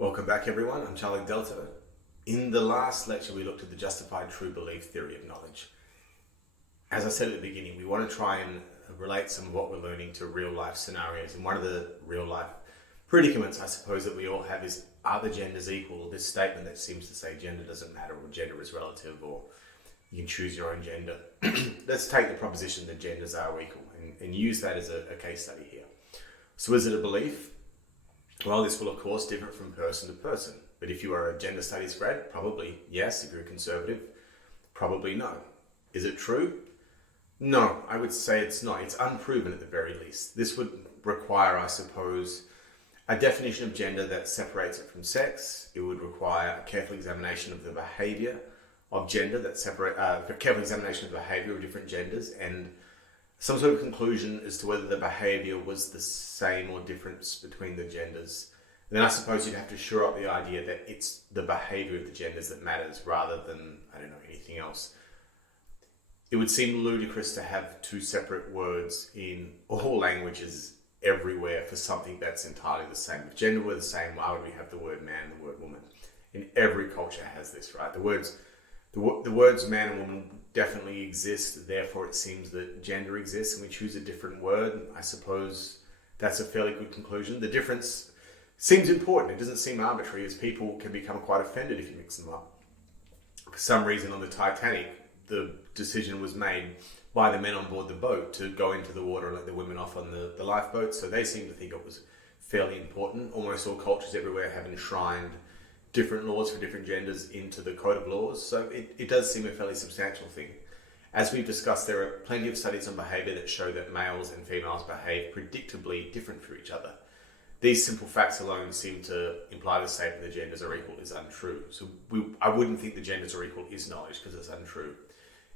Welcome back, everyone. I'm Charlie Delta. In the last lecture, we looked at the justified true belief theory of knowledge. As I said at the beginning, we want to try and relate some of what we're learning to real life scenarios. And one of the real life predicaments, I suppose, that we all have is, are the genders equal? This statement that seems to say gender doesn't matter, or gender is relative, or you can choose your own gender. Let's take the proposition that genders are equal and use that as a case study here. So is it a belief? Well, this will of course differ from person to person, but if you are a gender studies grad, probably yes. If you're a conservative, probably no. Is it true? No, I would say it's not. It's unproven at the very least. This would require, I suppose, a definition of gender that separates it from sex. It would require a careful examination of the behavior of gender careful examination of the behavior of different genders, and some sort of conclusion as to whether the behavior was the same or difference between the genders. And then I suppose you'd have to shore up the idea that it's the behavior of the genders that matters rather than, anything else. It would seem ludicrous to have two separate words in all languages everywhere for something that's entirely the same. If gender were the same, why would we have the word man and the word woman? In every culture has this, right? The words man and woman definitely exist, therefore it seems that gender exists, and we choose a different word. I suppose that's a fairly good conclusion. The difference seems important. It doesn't seem arbitrary, as people can become quite offended if you mix them up. For some reason on the Titanic, the decision was made by the men on board the boat to go into the water and let the women off on the lifeboat, so they seem to think it was fairly important. Almost all cultures everywhere have enshrined different laws for different genders into the code of laws, so it does seem a fairly substantial thing. As we've discussed, there are plenty of studies on behaviour that show that males and females behave predictably different for each other. These simple facts alone seem to imply the statement that genders are equal is untrue. So I wouldn't think the genders are equal is knowledge, because it's untrue.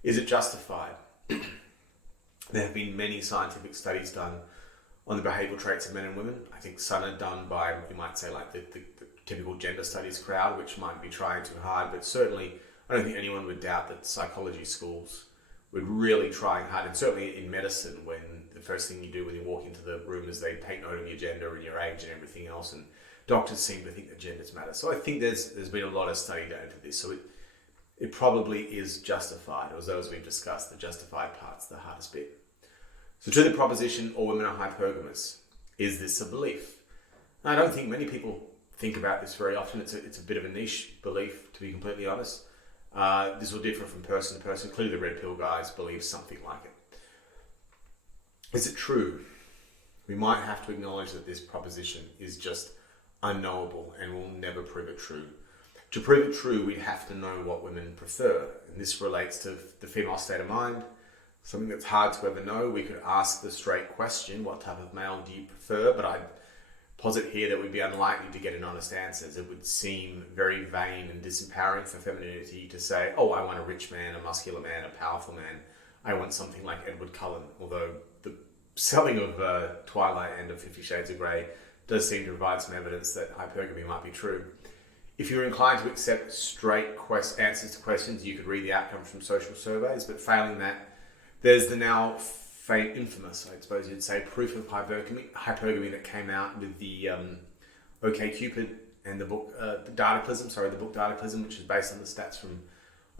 Is it justified? There have been many scientific studies done on the behavioural traits of men and women. I think some are done by, you might say, like the typical gender studies crowd, which might be trying too hard, but certainly I don't think anyone would doubt that psychology schools would really trying hard, and certainly in medicine, when the first thing you do when you walk into the room is they take note of your gender and your age and everything else, and doctors seem to think that genders matter. So I think there's been a lot of study done into this, so it probably is justified, or as we've discussed, the justified part's the hardest bit. So to the proposition, all women are hypergamous, is this a belief? I don't think many people think about this very often. It's a bit of a niche belief, to be completely honest. This will differ from person to person. Clearly the red pill guys believe something like it. Is it true? We might have to acknowledge that this proposition is just unknowable and we'll never prove it true. To prove it true, we'd have to know what women prefer. And this relates to the female state of mind, something that's hard to ever know. We could ask the straight question, what type of male do you prefer? But I'd posit here that we'd be unlikely to get an honest answer. It would seem very vain and disempowering for femininity to say, oh, I want a rich man, a muscular man, a powerful man. I want something like Edward Cullen, although the selling of Twilight and of 50 Shades of Grey does seem to provide some evidence that hypergamy might be true. If you're inclined to accept straight answers to questions, you could read the outcomes from social surveys, but failing that, there's the now infamous, I suppose you'd say, proof of hypergamy that came out with the OkCupid and the book the book Dataclysm, which is based on the stats from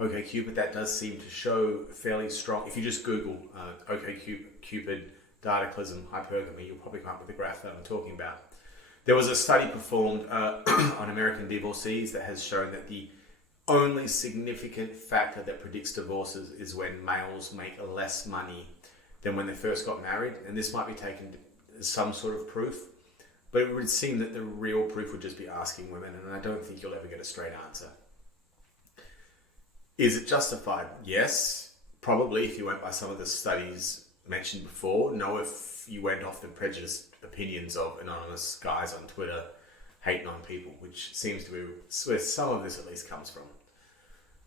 OkCupid. That does seem to show fairly strong. If you just Google OkCupid Dataclysm hypergamy, you'll probably come up with the graph that I'm talking about. There was a study performed on American divorcees that has shown that the only significant factor that predicts divorces is when males make less money than when they first got married, and this might be taken as some sort of proof, but it would seem that the real proof would just be asking women, and I don't think you'll ever get a straight answer. Is it justified? Yes, probably, if you went by some of the studies mentioned before. No, if you went off the prejudiced opinions of anonymous guys on Twitter hating on people, which seems to be where some of this at least comes from.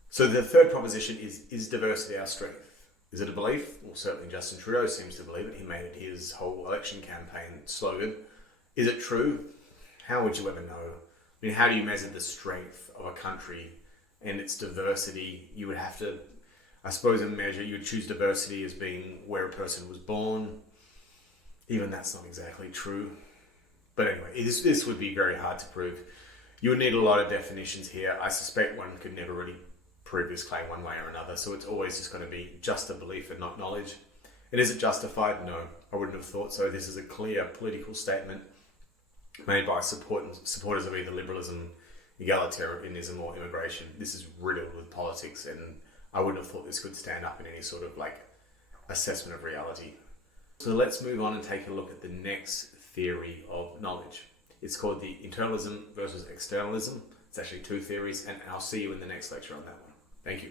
So the third proposition is diversity our strength? Is it a belief? Well, certainly Justin Trudeau seems to believe it. He made it his whole election campaign slogan. Is it true? How would you ever know? I mean, how do you measure the strength of a country and its diversity? You would have to, I suppose, you would choose diversity as being where a person was born. Even that's not exactly true. But anyway, this would be very hard to prove. You would need a lot of definitions here. I suspect one could never really prove this claim one way or another, so it's always just going to be just a belief and not knowledge. And is it justified? No, I wouldn't have thought so. This is a clear political statement made by supporters of either liberalism, egalitarianism, or immigration. This is riddled with politics, and I wouldn't have thought this could stand up in any sort of assessment of reality. So let's move on and take a look at the next theory of knowledge. It's called the internalism versus externalism. It's actually two theories, and I'll see you in the next lecture on that one. Thank you.